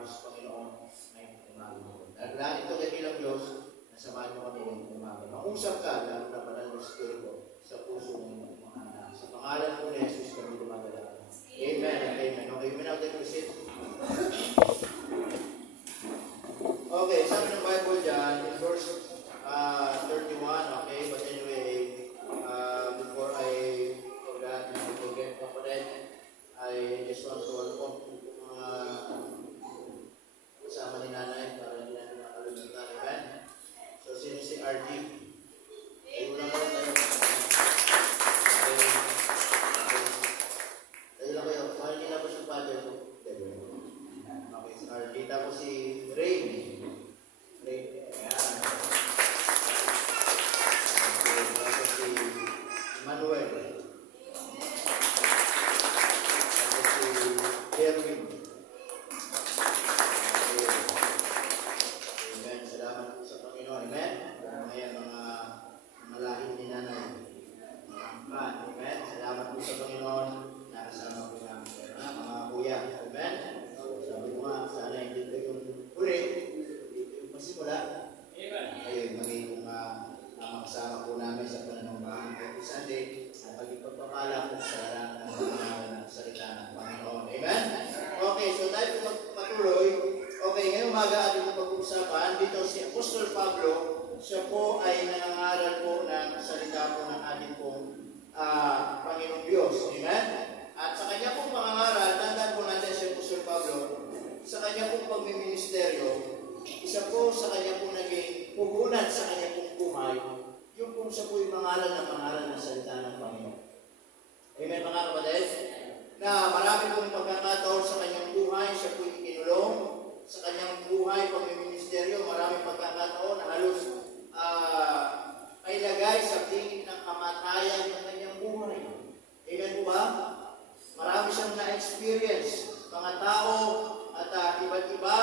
trabaho sa Panginoon ngayong umaga mo. Naglain ko din bilang Diyos, nasamahan mo kami ngayong umaga. Mangusap ka, lalo na banal ng Espiritu sa puso ng mga anak. Sa pangalan po ni Jesus kami lumagalak. Amen and amen. Okay, we now take a seat. Okay, sabi ng Bible dyan, in verse 31, okay, but anyway, before I forget pa rin, I just want to welcome mga kasama ni Nanay para hindi natin nakalimutan. Amen? So, sino si RG? Tayo lang kayo. Tayo lang kayo. Mahal nila po si Father ko. Okay, si RG. Tapos si Rain. Ayan. Tapos si Manuel. Erwin. Amen. Salamat po sa Panginoon. Amen. Ayan, mga lahing ni Nanay. Amen. Salamat po sa Panginoon. Nakasama po namin. Mga kuya. Amen. Sabi ko nga, sana hindi ko yung huli. Yung masimula. Ayun, magiging makasama po namin sa pananambahan every Sunday at maging pagpapala po sa larangan ng Panginoon sa salita ng Panginoon. Amen? Okay, so tayo po magpatuloy. Okay, ngayong umaga ating pag-uusapan dito si Apostol Pablo. Siya po ay nangangaral po ng salita po ng ating pong Panginoong Diyos. Amen? At sa kanya pong pangangaral, tandaan po natin si Apostol Pablo, sa kanya pong pagmiministeryo, isa po sa kanya pong naging puhunan sa kanya pong buhay, yung pong siya po yung mangaral ng salita ng Panginoon. Amen, mga kapatid? Na marami pong pagkakataon sa kanyang buhay, siya po yung kinulong. Sa kanyang buhay, pagmiministeryo, marami pagkakataon na halos ay lagay sa tingin ng kamatayan ng kanyang buhay. Amen po ba? Marami siyang na-experience. Mga tao at iba't iba,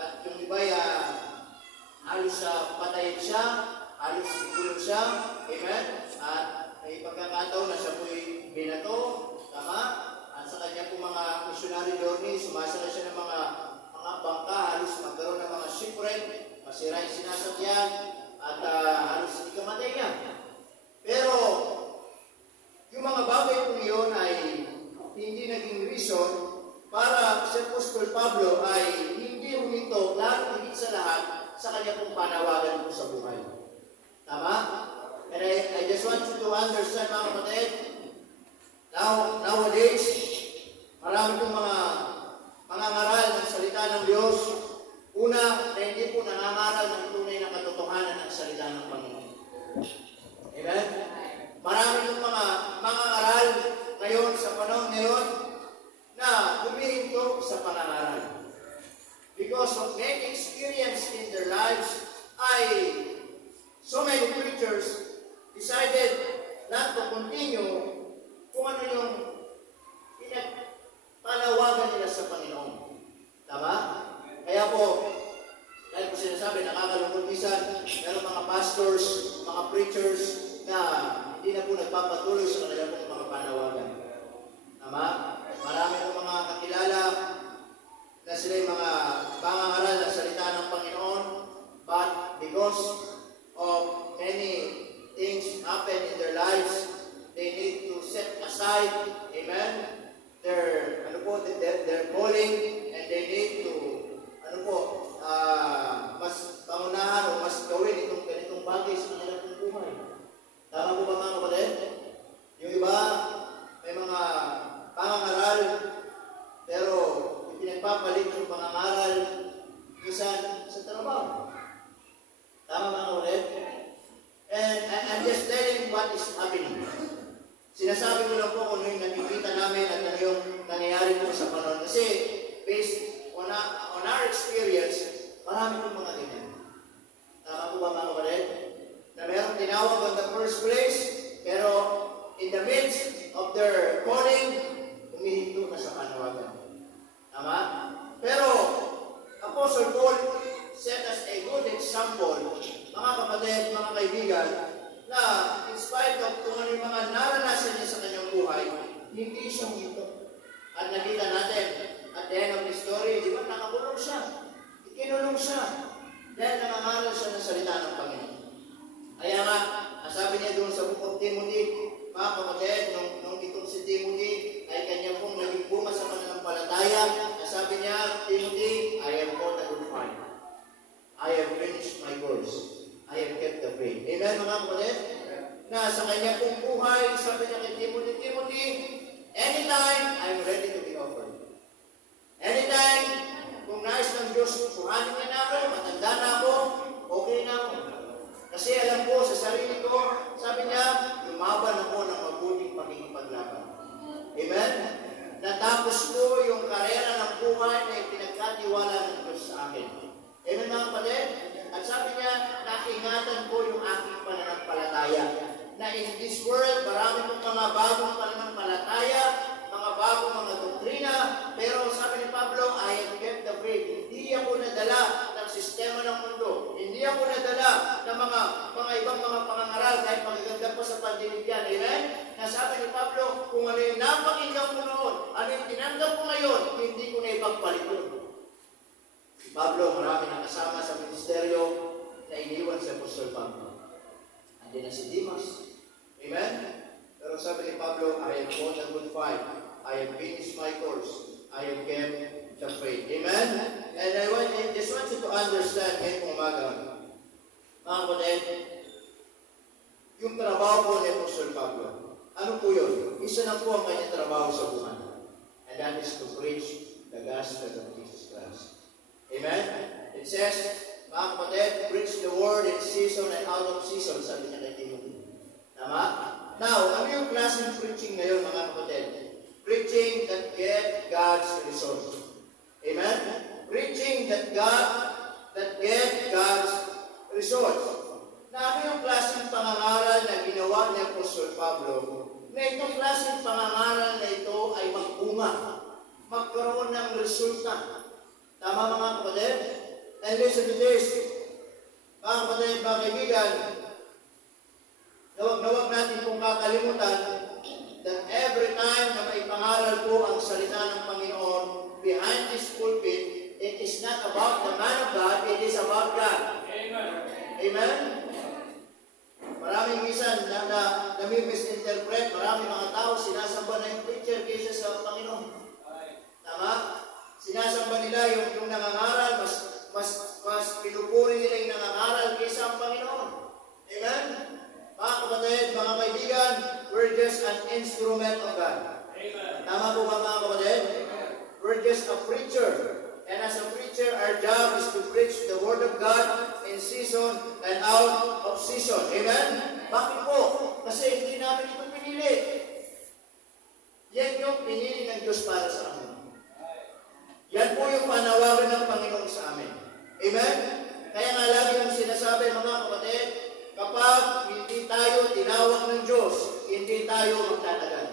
at yung iba halos patayin siya, halos ikulong siya. Amen? At may pagkakataon na siya po'y binato, tama? At sa kanya po mga missionary journey, sumasakay siya ng mga bangka, halos magkaroon ng mga shipwreck, masira yung sinasakyan, at halos hindi kamatay niya. Pero, yung mga bagay po yun ay hindi naging reason para si Apostol Pablo ay hindi huminto, lalo higit sa lahat, sa kanya pong panawagan po sa buhay. Tama? And I just want you to understand, mga kapatid, nowadays, marami pong mga ngaral ng salita ng Diyos. Una, na hindi po nangangaral ng tunay na katotohanan ng salita ng Panginoon. Amen? Marami pong mga ngaral ngayon, sa panahon ngayon, na humihinto sa pangangaral. Because of many experience in their lives, so many preachers decided not to continue kung ano yung pinagpanawagan nila sa Panginoon. Tama? Kaya po, dahil po sinasabi, nakakalungkot minsan, meron mga pastors, mga preachers na hindi na po nagpapatuloy sa kanilang mga panawagan. Tama? Marami po mga kakilala na sila yung mga pangangaral ng salita ng Panginoon, but because of many things happen in their lives, they need to set aside, amen, their calling, and they need to, mas pangunahan o mas gawin itong ganitong bagay sa kanilang buhay. Tama po ba, mga kapatid? Yung iba, may mga pangangaral, pero pinagpapalit yung pangangaral minsan sa trabaho. Tama, mga kapatid? And I'm just telling what is happening. Sinasabi ko lang po kung ano yung nakikita namin at ano yung nangyayari po sa panahon. Kasi based on our experience, marami pong mga ganyan. Tama po ba, mga kapatid? Na mayroong tinawag on the first place, pero in the midst of their calling, humihinto na sa panawagan. Tama? Pero Apostle Paul set us a good example, mga kapatid, mga kaibigan, na in spite of kung ano yung mga naranasan niya sa kanyang buhay, hindi siya huminto. At nakita natin, at the end of the story, di ba, nakakulong siya. niya sa kanya pong buhay, sabi niya kay Timothy, Timothy, anytime, I'm ready to be offered. Anytime, kung nais ng Diyos, kuhanin niya na ako, matanda na ako, okay na ako. Kasi alam ko sa sarili ko, sabi niya, lumaban ako ng mabuting pakikipaglaban. Amen? Natapos ko yung karera ng buhay na ipinagkatiwala ng Diyos sa akin. Amen mga kapatid? At sabi niya, naingatan ko yung aking pananampalataya. Na in this world, marami pong mga bagong pananampalataya, mga bagong mga doktrina, pero sabi ni Pablo, I have kept the faith. Hindi ako nadala ng sistema ng mundo. Hindi ako nadala ng mga ibang mga pangangaral, kahit magaganda pa sa pandinig yan. Amen? Nasabi ni Pablo, kung ano yung napakinggan ko noon, ano yung tinanggap ko ngayon, hindi ko na ipagpalit yun. Si Pablo, marami na kasama sa ministeryo na iniwan si Apostol Pablo. Andiyan na si Dimas. Amen? Pero sabi ni Pablo, I have fought a good fight. I have finished my course. I have kept the faith. Amen? And I just want you to understand ngayong umaga, mga kapatid, yung trabaho po ni Apostol Pablo, ano po yun? Isa na po ang kanyang trabaho sa buhay. And that is to preach the gospel of Jesus Christ. Amen? It says, mga kapatid, preach the word in season and out of season, sabi niya kay Timothy. Tama? Now, ano yung klaseng preaching ngayon, mga kapatid? Preaching that get God's resource. Amen? Preaching that get God's resource. Na ano yung klaseng pangangaral na ginawa ni Apostol Pablo? Na itong klaseng pangangaral na ito ay magbunga, magkaroon ng resulta. Tama mga kapatid? And listen to this. Mga kapatid, mga kaibigan, nawag natin kung kakalimutan that every time na maipangaral po ang salita ng Panginoon behind this pulpit, it is not about the man of God, it is about God. Amen? Amen? Maraming minsan na misinterpret, maraming mga tao sinasamba na yung preacher kaysa sa Panginoon. Tama? Sinasamba nila yung nangangaral, mas pinupuri nila yung nangangaral kaysa ang Panginoon. Amen? Mga kapatid, mga kaibigan, we're just an instrument of God. Amen. Tama po ba mga kapatid? We're just a preacher. And as a preacher, our job is to preach the Word of God in season and out of season. Amen? Bakit po? Kasi hindi namin ito pinili. Yan yung pinili ng Diyos para sa amin. Yan po yung panawagan ng Panginoon sa amin. Amen? Kaya nga lagi yung sinasabi mga kapatid, kapag hindi tayo tinawag ng Diyos, hindi tayo magtatagal.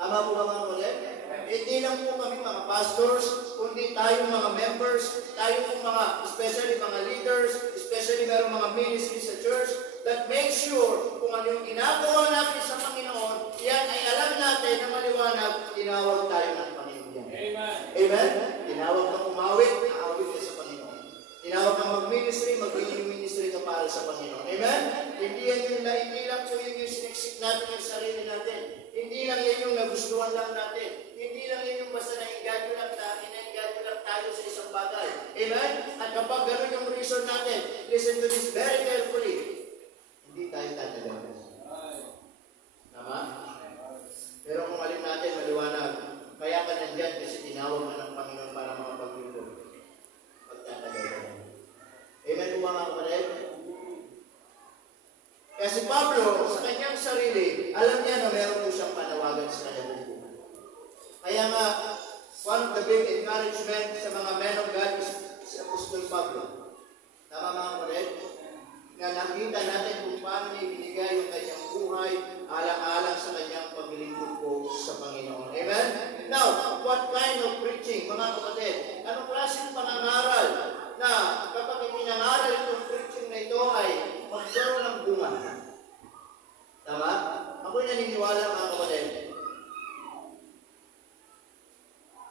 Tama po ba mga kapatid? Hindi lang po kami mga pastors, kundi tayong mga members, tayo po mga, especially mga leaders, especially merong mga ministry sa church, that make sure kung ano yung ginagawa natin sa Panginoon, yan ay alam natin na maliwanag, tinawag tayo ng Panginoon yan. Amen? Amen? Tinawag kang umawit, aawit ka sa Panginoon. Tinawag kang mag-ministry, mag-ministry ka para sa Panginoon. Amen? Hindi lang po yung siniksik natin yung sarili natin. Hindi lang yan yung nagustuhan lang natin. Hindi lang yan yung basta naingadyo lang tayo sa isang bagay. Amen? At kapag gano'n yung reason natin, listen to this very carefully. Hindi tayo tatagal. Tama? Pero kung alin natin, maliwanag. Kaya ka nandyan kasi tinawag ka ng Panginoon para makapaglingkod. Pagtatagal ka. Amen po mga kapatid? Kaya si Pablo, sa kanyang sarili, alam niya na meron po siyang panawagan sa kanyang buhay. Kaya nga, one of the big encouragement sa mga men of God is si Apostol Pablo. Tama mga kapatid? Na nakita natin kung paano niya ibinigay yung kanyang buhay alang-alang sa kanyang paglilingkod po sa Panginoon. Amen? Now, what kind of preaching, mga kapatid? Anong klaseng pangangaral na kapag ipinangaral itong preaching na ito ay magkaroon ng bunga? Tama? Ako'y naniniwala mga kapatid.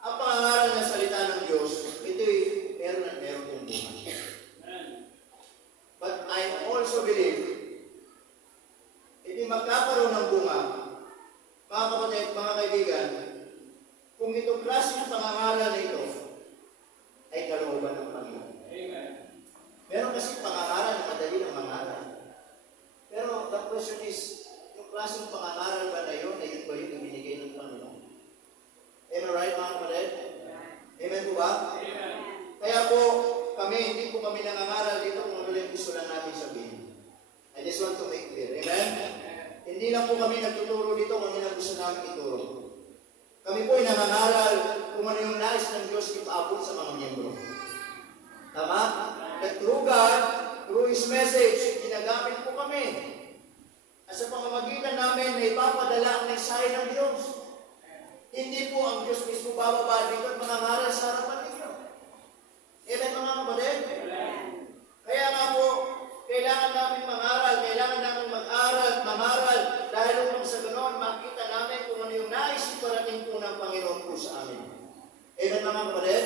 Ang pangangaral ng salita ng Diyos, ito'y meron at meron kong bunga. But I also believe, hindi magkakaroon ng bunga, mga kapatid, mga kaibigan, kung itong klaseng pangangaral na ito po, hindi po kami nangangaral dito kung ano yung gusto lang namin sabihin. I just want to make clear. Amen? Hindi lang po kami nagtuturo dito kung ano yung gusto namin ituro. Kami po ay nangangaral kung ano yung nais ng Diyos ipaabot sa mga miyembro. Tama? That through God, through His message, ginagamit po kami. At sa pamamagitan namin na ipapadala ang mensahe ng Diyos. Hindi po ang Diyos mismo bababa dito at mangangaral sa harapan ninyo. Amen mga kapatid? Kaya nga po, kailangan namin mangaral, kailangan namin mangaral, dahil upang sa ganoon, makita namin kung ano yung nais iparating po ng Panginoon po sa amin. Amen mga kapatid?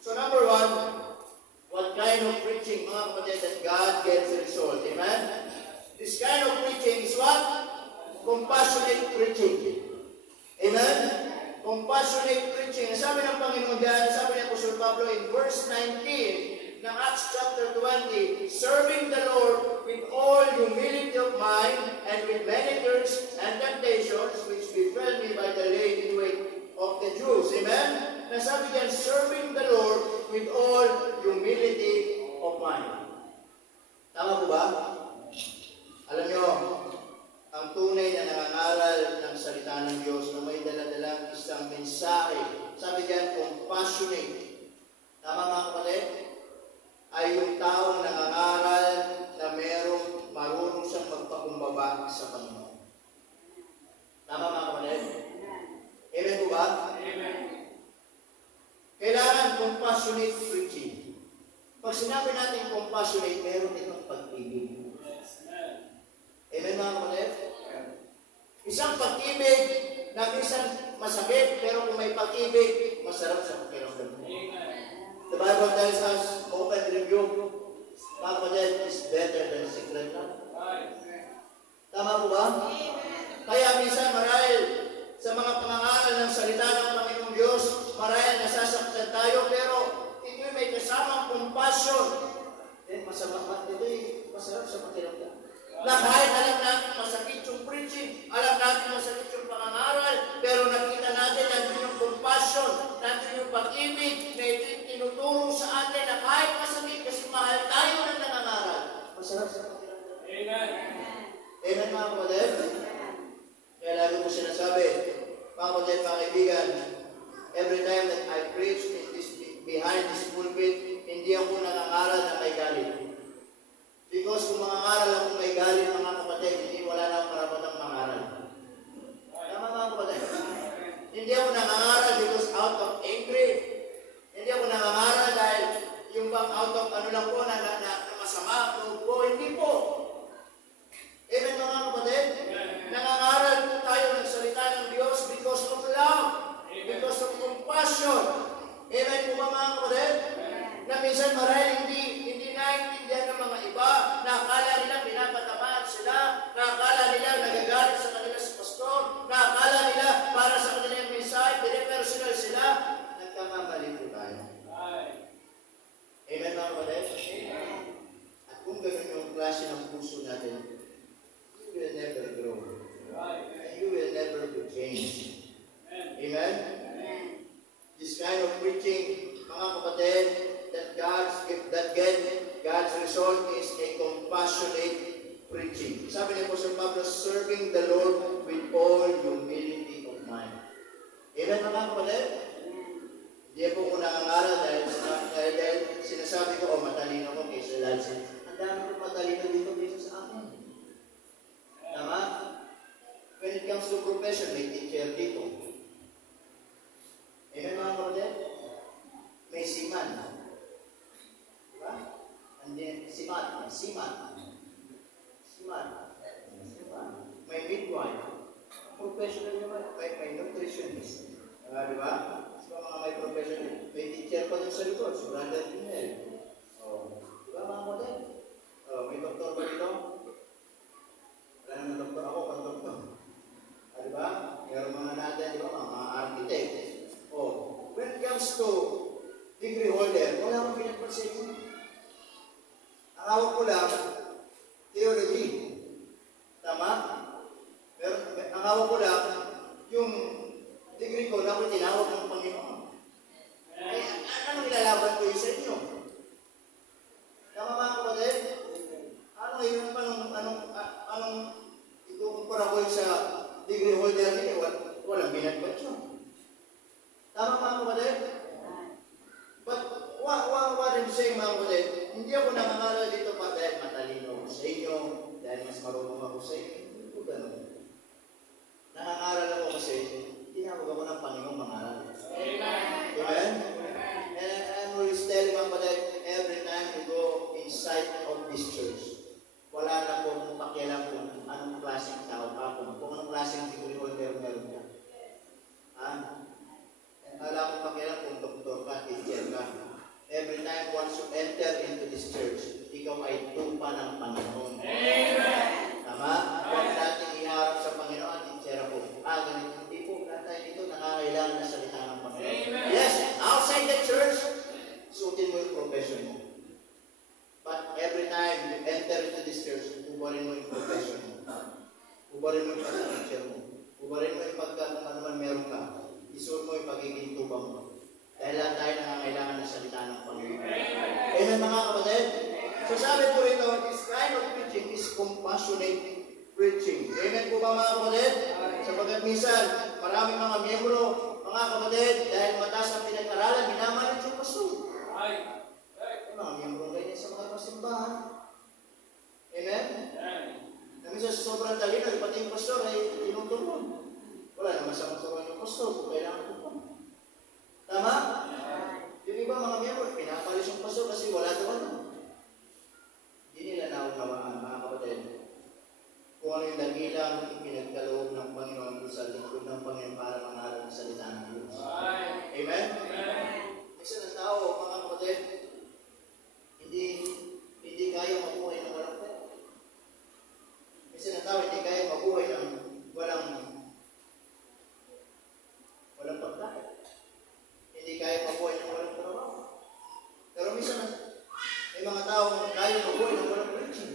So number 1, what kind of preaching, mga kapatid, that God gets the result? Amen? This kind of preaching is what? Compassionate preaching. Amen? Compassionate preaching. Sabi ng Panginoon diyan, sabi ni Apostol Pablo in verse 19 ng Acts chapter 20, serving the Lord with all humility of mind and with many thirsts and temptations which befell me by the laying wait of the Jews. Amen? Nasabi diyan, serving the Lord with all humility of mind. Tama po ba? Alam nyo, ang tunay na nangangaral ng salita ng Diyos na may dala-dalang isang mensahe, sabi diyan, compassionate. Tama mga kapatid? Ay yung taong nangangaral na merong marunong siyang magpakumbaba sa Panginoon. Tama mga kapatid? Amen po ba? Amen. Kailangan compassionate preaching. Pag sinabi natin compassionate, meron itong pag-ibig. Amen mga kapatid? Isang pag-ibig na minsan masakit, pero kung may pag-ibig, masarap sa pakiramdam. The Bible tells us, open review, mga kapatid, is better than secret love. Tama po ba? Kaya minsan marahil sa mga pangangaral ng salita ng Panginoong Diyos, marahil nasasaktan tayo, pero ito'y may kasamang compassion. Ito'y masarap sa pakiramdam. Na kahit alam natin masakit yung preaching, alam natin masakit yung pangangaral, pero nakita natin nandun yung compassion, nandun yung pag-ibig na tinuturo sa atin na kahit masakit kasi mahal tayo ng nangangaral. Masarap sa pakiramdam. Amen. Amen mga kapatid? Kaya lagi ko sinasabi, mga kapatid, mga kaibigan, every time that I preach in this, behind this pulpit, hindi ako nangangaral na may galit. Because kung mangangaral ako may galit mga kapatid, hindi wala na akong karapatang mangaral. Tama mga kapatid? Hindi ako nangangaral because out of angry. Hindi ako nangangaral dahil yung bang out of ano lang po na masama ang loob ko. Hindi po. Amen mga kapatid? Nangangaral po tayo ng salita ng Diyos because of love. Because of compassion. Amen po ba mga kapatid? Na minsan marahil hindi naiintindihan ng mga iba, na akala nila pinapatamaan sila, na akala nila nagagalit sa kanila si pastor, na akala nila para sa kanila yung mensahe, pinipersonal sila, nagkakamali po tayo. Amen mga kapatid? At kung gano'n yung klase ng puso natin, you will never grow. And you will never be changed. Amen? This kind of preaching, mga kapatid, that God's result is a compassionate preaching. Sabi ni Apostol Pablo, serving the Lord with all humility of mind. Amen mga kapatid? Hindi po ko nangangaral dahil sinasabi ko, matalino ko kaysa Lalsin. Ang dami ko matalino dito kaysa sa akin. Tama? When it comes to profession, may teacher dito. Amen mga kapatid? May siman. Diba? Siman. May midwife. Professional naman. May nutritionist. Diba? So mga may professional. May teacher pa doon sa likod. So brother din yan. Diba mga kapatid? May doktor ba dito? Wala naman doktor. Ako pang doktor. Diba? Meron mga natin, diba? Mga architect. When it comes to degree holder, wala akong pinagpasin. Ang hawak ko lang, theology. Tama? Pero ang hawak ko lang, yung degree ko na ako tinawag ng Panginoon. Anong ilalaban ko yung sa inyo? sa inyo mga kapatid, hindi ako nangangaral dito pa dahil matalino ako sa inyo, dahil mas marunong ako sa inyo. Hindi po ganun. Nangangaral ako kasi tinawag ako ng Panginoong mangaral. Amen? And I'm always telling mga kapatid, every time we go inside of this church, wala na po kung pakialam kung anong klaseng tao ka, kung anong klaseng degree holder meron ka. Wala kong pakialam kung doktor ka, teacher ka. Every time once you enter into this church, ikaw ay tupa ng Panginoon. Amen! Tama? Huwag natin iharap sa Panginoon, teacher ako. Ganito. Hindi po, lahat tayo dito nakakailangan na salita ng Panginoon. Amen. Yes, outside the church, suotin mo yung profession mo. But every time you enter into this church, ubarin mo yung profession mo. Ubarin mo yung pagka-teacher mo. Ubarin mo yung pagka kung ano man meron ka. Isuot mo yung pagiging tuba mo. Dahil lahat tayo nakakailangan ng salita ng Panginoon. Amen mga kapatid? So sabi po rito, this kind of preaching is compassionate preaching. Amen po ba mga kapatid? Sapagkat minsan, maraming mga miyembro, mga kapatid, dahil mataas ang pinag-aralan, minamalit yung pastor. Mga miyembro ganyan sa mga pasimbahan. Amen? Na minsan sa sobrang talino, pati yung pastor ay tinutulong. Wala naman sa magturuan yung pastor, kailangan ko pa. Tama? Yung iba mga miyembro, pinapalis yung pastor kasi wala doon. Hindi nila naunawaan, mga kapatid. Kung ano yung dagilang pinagkaloob ng Panginoon sa lingkod ng Panginoon para mangaral ng salita ng Diyos. Amen? Isa ng tao, mga kapatid, hindi kaya mabuhay ng walang pera. Isa ng tao, hindi kaya mabuhay ng walang pagkain. Hindi kaya mabuhay ng walang trabaho. Pero minsan, may mga tao kaya mabuhay ng walang preaching.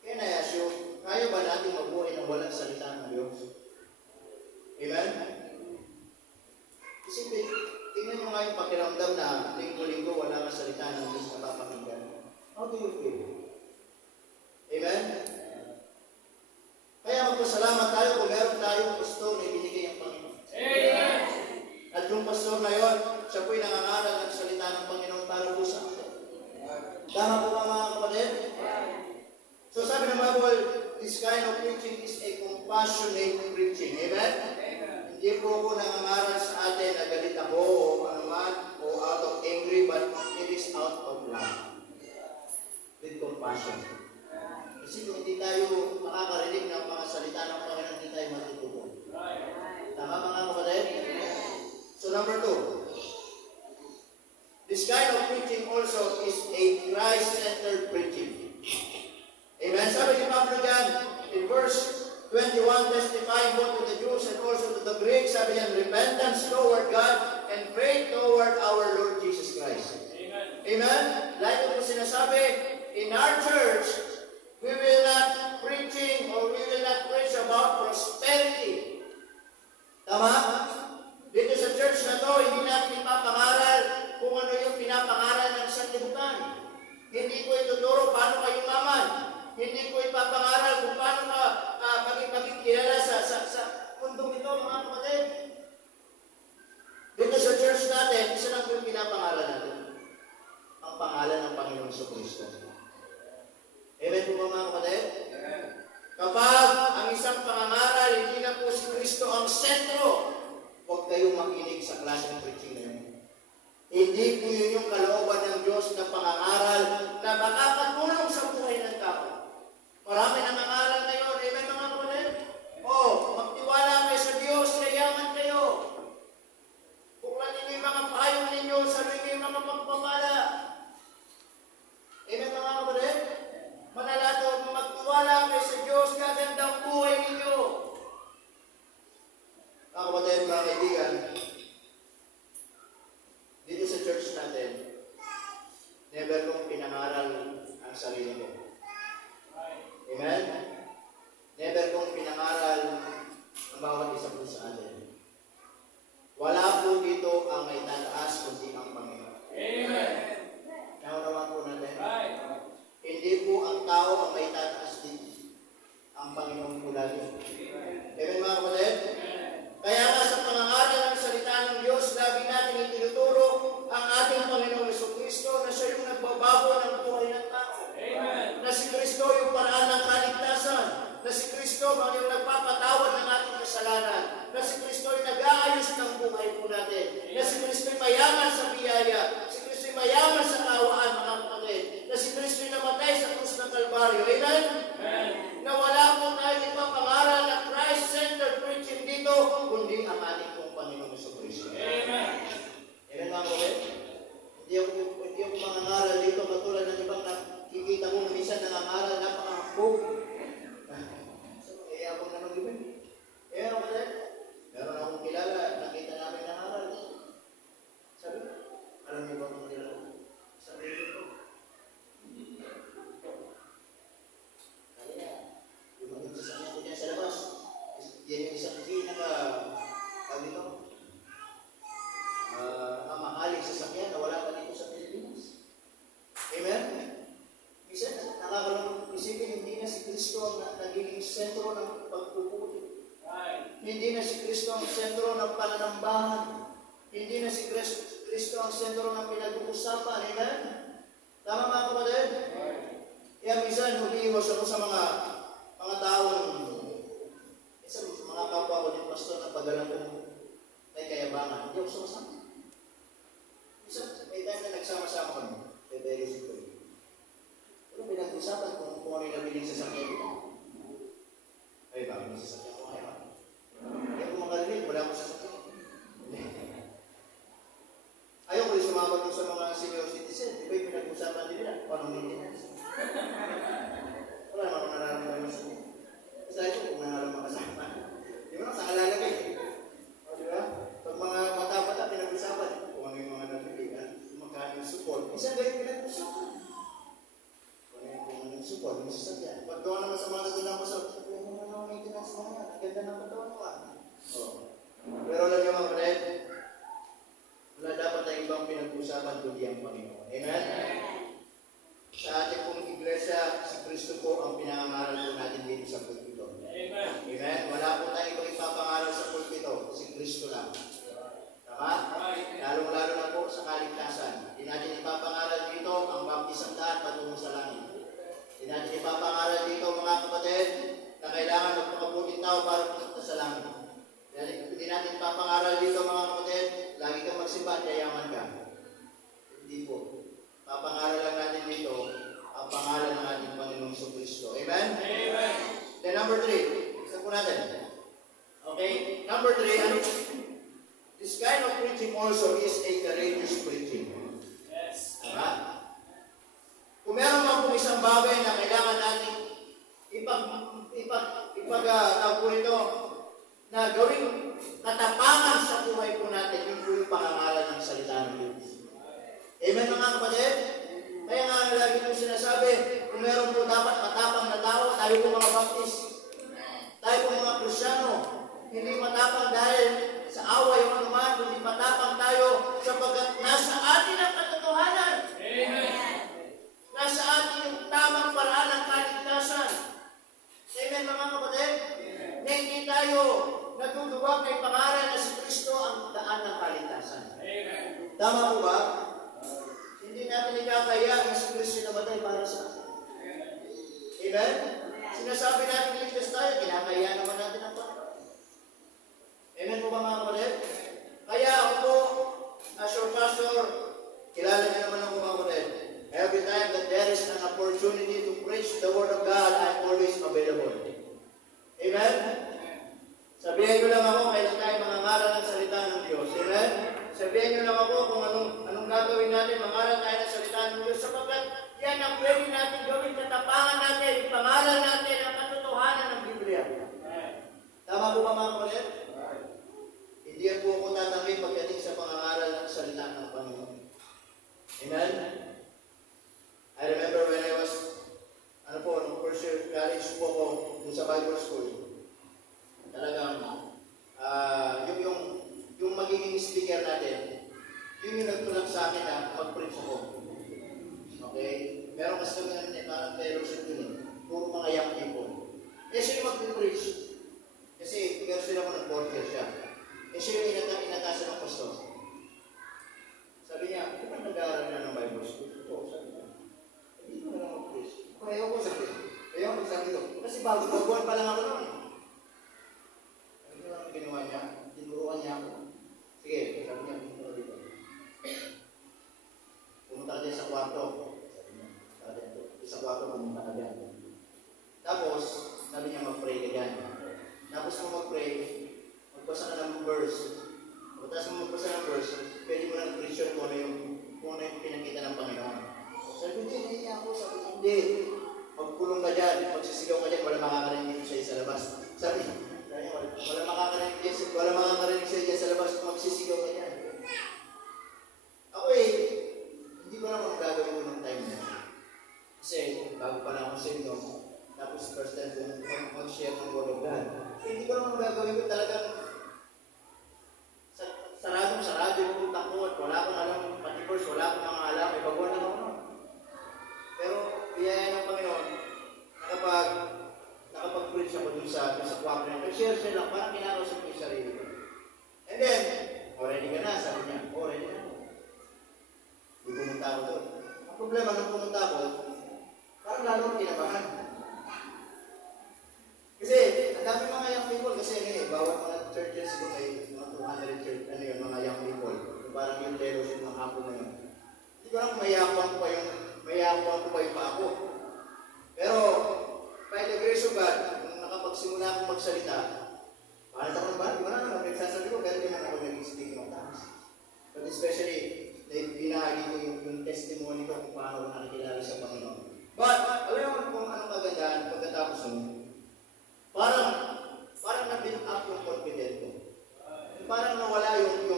Kaya na-asyo, kaya ba natin mabuhay ng walang salita ng Diyos? Amen? Kasi tingnan mo nga yung pakiramdam na linggo-linggo wala kang salita ng Diyos na papakinggan. How do you feel? Amen? Kaya magpasalamat tayo kung meron tayong pastor na ibinigay ang Panginoon. Amen! At yung pastor na yon, siya po'y nangangaral ng salita ng Panginoon para po sa atin. Tama po ba mga kapatid? So sabi ng Bible, this kind of preaching is a compassionate preaching. Amen? Hindi po ako nangangaral sa atin na galit ako o anuman o out of angry, but it is out of love. With compassion. Kasi kung hindi tayo makakarinig ng mga salita ng Panginoon, hindi tayo matututo. Tama mga kapatid? So number 2. This kind of preaching also is a Christ-centered preaching. Amen? Sabi ni Pablo dyan, in verse 21, testifying both to the Jews and also to the Greeks, sabi niya, repentance toward God and faith toward our Lord Jesus Christ. Amen? Amen? Like ito sinasabi, in our church, we will not preaching or we will not preach about prosperity. Tama? Dito sa church na to, hindi natin ipapangaral kung ano yung pinapangaral ng sanlibutan. Hindi ko ituturo paano kayo maman. Hindi ko ipapangaral kung paano ka maging kilala sa mundong ito, mga kapatid. Dito sa church natin, isa lang yung pinapangalan natin. Ang pangalan ng Panginoon sa Kristo. Amen po ba mga kapatid? Kapag ang isang pangangaral, hindi na po si Kristo ang sentro, huwag kayong makinig sa klase ng preaching na yun. Hindi po yun yung kalooban ng Diyos na pangangaral na makakatulong sa buhay ng tao. Marami nang nangangaral ngayon. Amen mga kapatid? Magtiwala kayo sa Diyos, yayaman kayo. Buklan ninyo yung mga payong ninyo, sabihin kayo yung mga pagpapala. Amen mga kapatid? Manalato, magtiwala kayo sa Diyos, gagandang buhay ninyo. Mga kapatid, mga kaibigan, dito sa church natin, never kong pinangaral ang sarili ko. Amen? Never kong pinangaral ang bawat isa po sa atin. Wala po dito ang may tataas kundi ang Panginoon. Amen! Naunawan po natin. Hindi po ang tao ang may tataas dito. Ang Panginoon po lagi. Amen mga kapatid? Kaya nga sa pangangaral ng salita ng Diyos, lagi natin itinuturo ba kung nila? Sabi ko. Kaya, yung mga sasakyan ko dyan sa labas, yan yung isang sabi ko, mamahaling sasakyan na wala pa dito sa Pilipinas. Amen? Minsan, nakakalong isipin, hindi na si Kristo ang naging sentro ng pagpupuli. Hindi na si Kristo ang sentro ng pananambahan. Hindi na si Kristo ang sentro ng pinag-uusapan. Amen? Tama mga kapatid? Kaya minsan, humiiwas ako sa mga taong, minsan, mga kapwa ko din pastor na pag-alam ko may kayabangan. Hindi ako sumasama. Minsan, may time na nagsama-sama kami. Very simple. Pero pinag-usapan kung ano yung nabiling sasakyan ko. Ay, bakit yung sasakyan ko ngayon? Hindi ako makalilig, wala akong sasakyan. Ayaw ko yung sumabot sa mga senior citizen. Di ba yung pinag-usapan din nila? Paano maintenance? Wala naman akong nararamdaman sa mga. Basta ito, kung nararamdaman kasama. Di ba, sa kalalagay. O, di ba? Pag mga mata-mata pinag-usapan, kung ano yung mga nabiligan, magkano yung support. Isang ganyan pinag-usapan. Kung ano yung support, yung sasakyan. Pag doon naman sa mga natulang ko sa maintenance mo yan. Ang ganda ng katawan mo. Pero alam niyo mga kapatid, wala dapat tayong ibang pinag-usapan kundi ang Panginoon. Amen? Sa ating pong iglesia, si Kristo po ang pinangangaral po natin dito sa pulpito. Amen? Amen? Wala po tayong ibang ipapangaral sa pulpito, si Kristo lang. Tama? Lalong-lalo na po sa kaligtasan. Hindi natin ipapangaral dito ang baptisang daan patungo sa langit. Hindi natin ipapangaral dito mga kapatid na kailangan magpakabuting tao para pumunta sa langit. Hindi natin ipapangaral dito mga kapatid, lagi kang magsimba, yayaman ka. Hindi po. Papangaral lang natin dito ang pangalan ng ating Panginoong Kristo. Amen? Amen. Then number 3. Isa po natin. Okay? Number 3, this kind of preaching also is a courageous preaching. Yes. Diba? Kung meron man kung isang bagay na kailangan natin na gawing katapangan sa buhay po natin, yun po yung pangangalan ng salita ng Diyos. Amen mga kapatid? Kaya nga lagi po sinasabi, kung meron po dapat matapang na tao, tayo po mga baptist. Tayo po mga Kristyano. Hindi matapang dahil sa away o anuman, kundi matapang tayo sapagkat nasa atin ang katotohanan. Amen. Nasa atin yung tamang paraan ng kaligtasan. Amen mga kapatid? Na hindi tayo nagduduwag na ipangaral na si Kristo ang daan ng kaligtasan. Amen. Tama po ba? Hindi natin ikakaya na si Kristo namatay para sa atin. Amen? Sinasabi natin ligtas tayo, kinakaya naman natin ang Panginoon. Amen po ba mga kapatid? Kaya ako po, as your pastor, kilala niyo naman ako mga kapatid. Every time that there is an opportunity to preach the Word of God, I'm always available. Amen? Sabihin nyo lang ako, kailan tayo mangangaral ng salita ng Diyos. Amen? Sabihin nyo lang ako kung anong gagawin natin, mangaral tayo ng salita ng Diyos. Sapagkat yan ang pwede natin gawin, katapangan natin, ipangaral natin ang katotohanan ng Biblia. Tama po ba mga kapatid? Hindi po ako tatanggi pagdating sa pangangaral ng salita ng Panginoon. Amen? I remember when I was, nung first year college po ako dun sa Bible school. Talagang, yung magiging speaker natin, yun yung nagtulak sa akin na mag-preach ako. Okay? Meron kasi kami natin parang fellowship yun puro mga young people. Siya yung mag-preach. Kasi, pero sila ko nag-porter siya. Siya yung inatasan ng pastor. Sabi niya, di ba nag-aaral na ng Bible school? Ito, sabi niya. Hindi ko na lang mag-preach. Ayaw ko sabi. Ayaw ko sabi ko. Kasi bago-baguan pa lang ako noon. Ginawa niya, tinuruan niya ako. Sige, sabi niya, pumunta dito. Pumunta ka dyan sa kwarto. Sabi niya, sa kwarto, pumunta ka dyan. Tapos, sabi niya, mag-pray ka dyan. Tapos mo mag-pray, magbasa ka ng verse. Tapos mo magbasa ng verse, pwede mo ng Christian kung ano yung pinakita ng Panginoon. Sabi niya, hindi ako. Sabi niya, hindi. Magkulong ka dyan, magsisigaw ka dyan, wala makakarinig dito sa isa labas. is first time kung mag-share ng Word of God. Hindi ko naman gagawin ko talagang sarado yung utak mo at wala akong alam, pati course, wala akong mga alam, may baguhan lang ako. Pero, biyaya ng Panginoon, nakapag-preach ako dun sa kwarto niya. Nag-share siya lang, parang kinakausap ko yung sarili ko. And then, ready ka na, sabi niya. Ready na ako. Hindi pumunta ako doon. Ang problema nung pumunta ako, parang lalong kinabahan. Kasi, ang dami mga young people, kasi bawat mga churches ko may mga 200 church, mga young people. Parang yung fellowship ng hapon na yun. Hindi ko lang mayakwan ko pa yung pa ako. Pero, by the grace of God, nung nakapagsimula akong magsalita, paano ako naman? Di ba na nagsasabi ko, pero di man ako nag-speak ng tongues. But especially, binahagi ko yung testimony ko kung paano ako nakikilala sa Panginoon. But, alam mo kung anong kagandahan pagkatapos nun, parang na-build up yung confidence ko. Parang nawala yung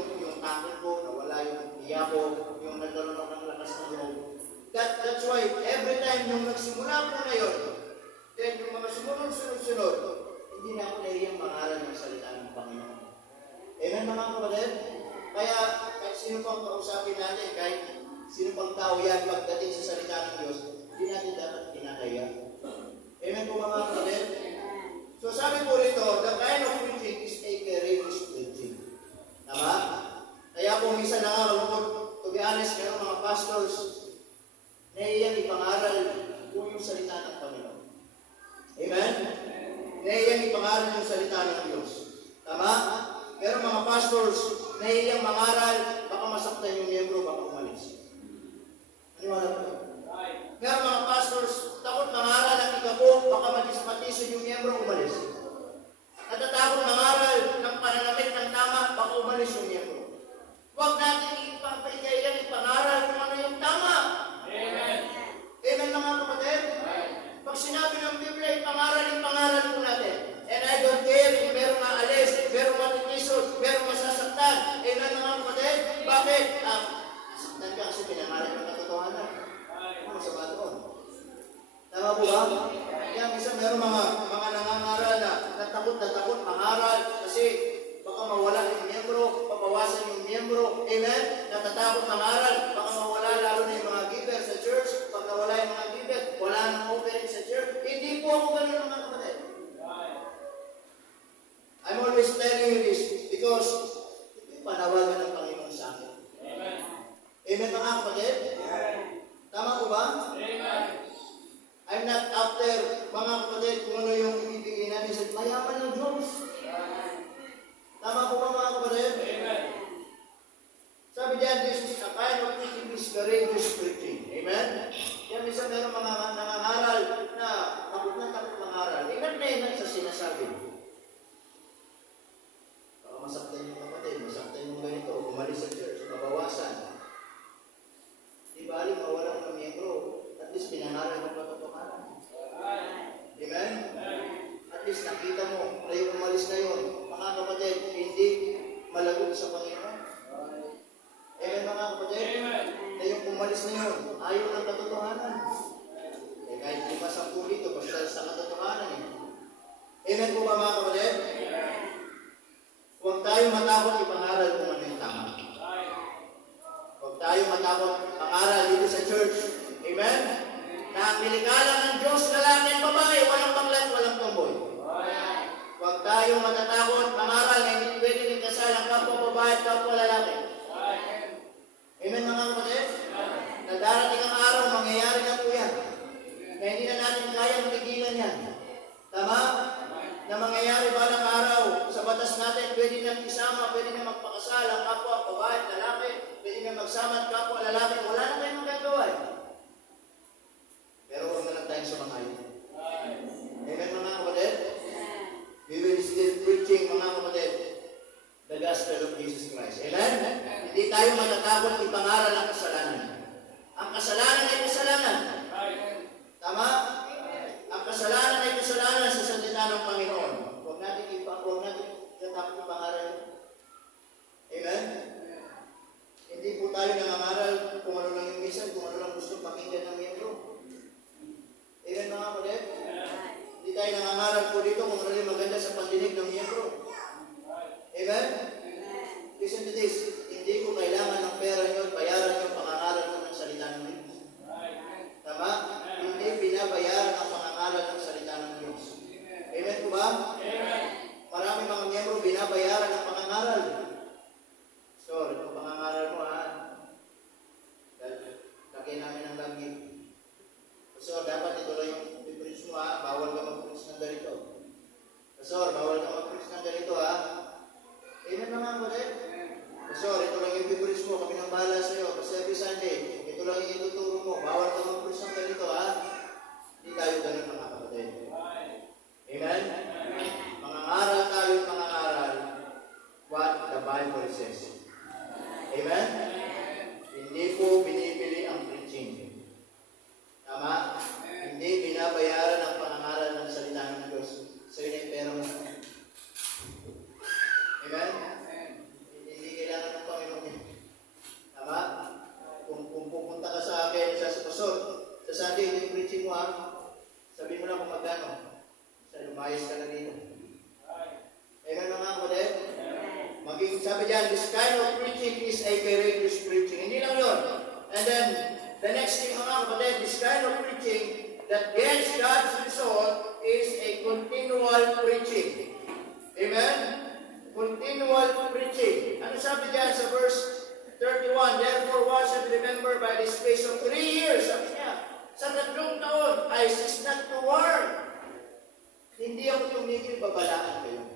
takot ko, nawala yung hiya ko, yung nagkaroon ako ng lakas ng loob. That's why, every time yung nagsimula ko na yun, then yung mga sumunod-sunod, hindi na ako nahiyang mangaral ng salita ng Panginoon. Amen mga kapatid? Kaya, kahit sino pang kausapin natin, kahit sino pang tao yan pagdating sa salita ng Diyos, hindi natin dapat kinakaya. Amen po mga kapatid? So sabi po rito, the kind of preaching is a courageous preaching. Tama? Kaya po minsan nakakalungkot, to be honest, kayo mga pastors, nahiyang ipangaral po yung salita ng Panginoon. Amen? Nahiyang ipangaral yung salita ng Diyos. Tama? Pero mga pastors, nahiyang mangaral, baka masaktan yung miyembro, baka umalis. Aniwala po. Pero mga pastors, takot mangaral ang ikapo, baka matisod yung miyembro, umalis. Natatakot mangaral ng pananamit ng tama, baka umalis yung miyembro. Huwag natin ipapahigayan, ipangaral kung ano yung tama. Amen. Amen mga kapatid? Pag sinabi ng Biblia, ipangaral po natin. And I don't care kung merong maalis, merong matitisod, merong masasaktan. Amen mga kapatid? Bakit? Nasaktan ka kasi pinangaral ng katotohanan. Masama doon. Tama po ba? Yan, minsan meron mga nangangaral na takot mangaral kasi baka mawala yung miyembro, papawasan yung miyembro. Amen? Natatakot mangaral, baka mawala lalo na yung mga giver sa church. Pag nawala yung mga giver, wala nang offering sa church. Hindi po ako ganun mga kapatid. I'm always telling you this because ito yung panawagan ng Panginoon sa akin. Amen mga kapatid? Tama po ba? Amen. I'm not after, mga kapatid, kung ano yung ibibigay natin sa mayaman ng Diyos. Tama po ba mga kapatid? Amen. Sabi diyan, this is a kind of preaching, is courageous preaching. Amen? Yan, minsan meron mga nangangaral na takot mangaral. Amen na yun sa sinasabi. Baka masaktan yung kapatid, masaktan yung ganito, umalis sa church, mabawasan. Di ba aling mawala ng miyembro? At least pinangaral ng katotohanan. Amen? At least nakita mo, kayo umalis na yun. Mga kapatid, hindi malagot sa Panginoon. Amen mga kapatid? Kayo umalis na yun. Ayaw ng katotohanan. Kahit di ba sa po dito, basta sa katotohanan eh. Amen po ba mga kapatid? Huwag tayo matakot ipangaral kung ano yung tama. Huwag tayo matakot pangaral dito sa church. Amen? Na pinikalan ng Diyos, lalaki at babae, walang panglat, walang tomboy. Huwag tayo matatakot pangaral na hindi pwedeng ikasal ang kapwa babae at kapwa lalaki. Amen mga kapatid? Na darating ang araw, mangyayari na po yan. Na hindi na natin kaya mapigilan yan. Tama? Na mangyayari ba ng araw sa batas natin, pwede na isama, pwede na magpakasal ang kapwa babae at lalaki, pwede na magsama at kapwa lalaki, wala na tayong magagawa eh. Pero huwag na lang tayong sumangayon. Amen mga kapatid? We will still preaching mga kapatid the gospel of Jesus Christ. Amen? Hindi tayo matatakot ipangaral ang kasalanan. Ang kasalanan ay kasalanan. Tama? Ang kasalanan ay kasalanan sa salita ng Panginoon. Huwag natin itatakot ipangaral. Amen? Hindi po tayo nangangaral kung ano lang yung minsan, kung ano lang gusto pakinggan ng miyembro. Amen mga kapatid? Hindi tayo nangangarap po dito kung ano yung maganda sa pandinig ng miyembro. Amen? Listen to this. Hindi ko kailangan ng pera nyo at bayaran nyo pangangaral ko ng salita ng Diyos. Tama? Hindi binabayaran ang pangangaral ng salita ng Diyos. Amen po ba? Marami mga miyembro binabayaran ang pangangaral. So, ito pangangaral mo ha. Laki namin ang lagi. So, dapat ito lang yung difference mo ha. Bawal ka mag-preach ng ganito. Pastor, bawal ka mag-preach ng ganito ha. Amen mga kapatid? Pastor, ito lang yung difference mo. Kami nang bahala sa iyo. Pastor, every Sunday, ito lang yung ituturo mo. Bawal ka mag-preach ng ganito ha. Hindi tayo ganun mga kapatid. Amen? Mangangaral tayo, mangangaral what the Bible says. Amen? Hindi po binibili ang preaching. Tama? Hindi binabayaran ang pangangaral ng salita ng Diyos. So yun yung pera mo. Amen? Hindi kailangan ng Panginoon yun. Tama? Kung pupunta ka sa akin, sa Pastor, sa Sunday, yung preaching mo ha, sabihin mo na kung magkano. Sa lumayas ka na dito. Amen mga kapatid? Maging sabi dyan, this kind of preaching is a courageous preaching. Hindi lang yun. And then, the next thing mga kapatid, this kind of preaching that gets God's result is a continual preaching. Amen? Continual preaching. Ano sabi dyan sa verse 31? Therefore was and remember by the space of 3 years. Sabi niya, sa 3 taon, I cease not to warn. Hindi ako tumigil, babalaan kayo.